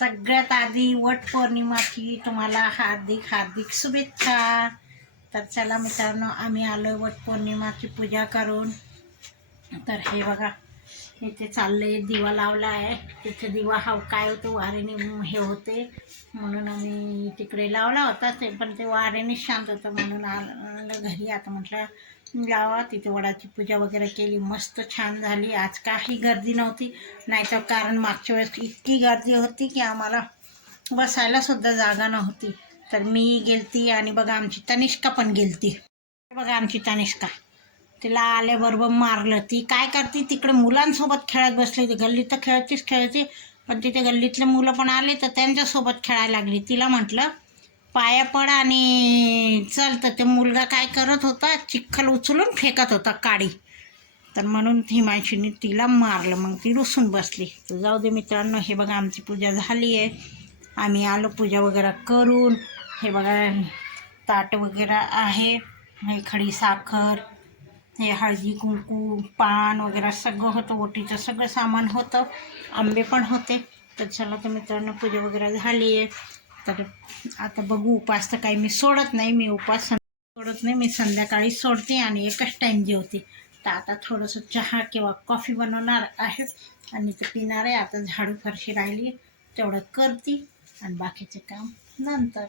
सगळ्यात आधी वट पौर्णिमाची तुम्हाला हार्दिक हार्दिक शुभेच्छा. तर चला मित्रांनो आम्ही आलो वट पौर्णिमाची पूजा करून. तर हे बघा. इथे चाललंय दिवा लावला आहे तिथे दिवा हा काय होतो वारेने हे होते. म्हणून आम्ही तिकडे लावला होता ते पण ते वारेने शांत होतं. म्हणून आलं घरी आता म्हटलं लावा तिथे वडाची पूजा वगैरे केली. मस्त छान झाली. आज काही गर्दी नव्हती. नाहीतर कारण मागच्या वेळेस इतकी गर्दी होती की आम्हाला बसायला सुद्धा जागा नव्हती. तर मी गेलती आणि बघा आमची तनिष्का पण गेलती. बघा आमची तनिष्का. तिला आल्याबरोबर मारलं. ती काय करते? तिकडे मुलांसोबत खेळत बसली होती. गल्लीत तर खेळतीच खेळते. पण तिथे गल्लीतले मुलं पण आले तर त्यांच्यासोबत खेळायला लागली. तिला म्हटलं पाया पड आणि चल. तर ते मुलगा काय करत होता? चिखल उचलून फेकत होता काडी. तर म्हणून हिमांशीने तिला मारलं. मग ती रुसून बसली. तर जाऊ दे मित्रांनो हे बघा आमची पूजा झाली आहे आम्ही आलो पूजा वगैरे करून. हे बघा ताट वगैरे आहे. खडी साखर हे हळदी कुंकू पान वगैरे सगळं होतं ओटीचं सगळं सामान होतं. आंबे पण होते. तर चला तर मित्रांनो पूजा वगैरे झाली आहे. तर आता बघू उपास तर काही मी सोडत नाही. मी उपास सोडत नाही. मी संध्याकाळी सोडते आणि एकच टाईम जेवते. तर आता थोडंसं चहा किंवा कॉफी बनवणार आहे. आणि ते पिणार आहे. आता झाडू फरशी राहिली तेवढं करते. आणि बाकीचे काम नंतर.